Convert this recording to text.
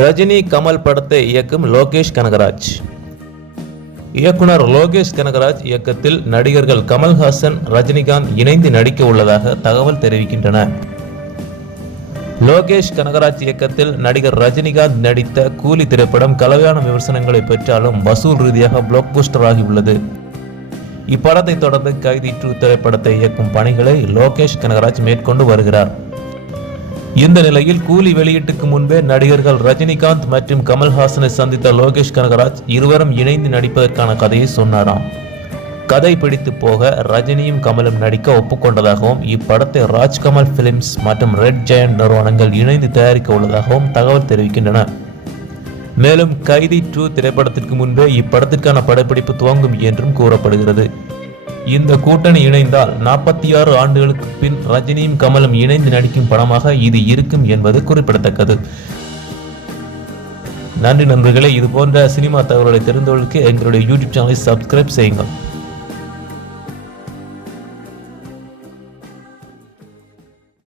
ரஜினி கமல் படத்தை இயக்கும் லோகேஷ் கனகராஜ். இயக்குனர் லோகேஷ் கனகராஜ் இயக்கத்தில் நடிகர்கள் கமல்ஹாசன், ரஜினிகாந்த் இணைந்து நடிக்க உள்ளதாக தகவல் தெரிவிக்கின்றன. லோகேஷ் கனகராஜ் இயக்கத்தில் நடிகர் ரஜினிகாந்த் நடித்த கூலி திரைப்படம் கலவையான விமர்சனங்களை பெற்றாலும் வசூல் ரீதியாக பிளாக் பஸ்டர் ஆகியுள்ளது. இப்படத்தை தொடர்ந்து கைதி 2 திரைப்படத்தை இயக்கும் பணிகளை லோகேஷ் கனகராஜ் மேற்கொண்டு வருகிறார். இந்த நிலையில் கூலி வெளியீட்டுக்கு முன்பே நடிகர்கள் ரஜினிகாந்த் மற்றும் கமல்ஹாசனை சந்தித்த லோகேஷ் கனகராஜ் இருவரும் இணைந்து நடிப்பதற்கான கதையை சொன்னாராம். கதை பிடித்து போக ரஜினியும் கமலும் நடிக்க ஒப்புக்கொண்டதாகவும், இப்படத்தை ராஜ்கமல் பிலிம்ஸ் மற்றும் ரெட் ஜெயண்ட் நிறுவனங்கள் இணைந்து தயாரிக்க உள்ளதாகவும் தகவல் தெரிவிக்கின்றன. மேலும் கைதி 2 திரைப்படத்திற்கு முன்பே இப்படத்திற்கான படப்பிடிப்பு துவங்கும் என்றும் கூறப்படுகிறது. இந்த கூட்டணி இணைந்தால் 46 ஆண்டுகளுக்கு பின் ரஜினியும் கமலும் இணைந்து நடிக்கும் படமாக இது இருக்கும் என்பது குறிப்பிடத்தக்கது. நன்றி நண்பர்களே. இது போன்ற சினிமா தகவல்களை தெரிந்து கொள்ளும் எங்களுடைய யூடியூப் சேனலை சப்ஸ்கிரைப் செய்யுங்கள்.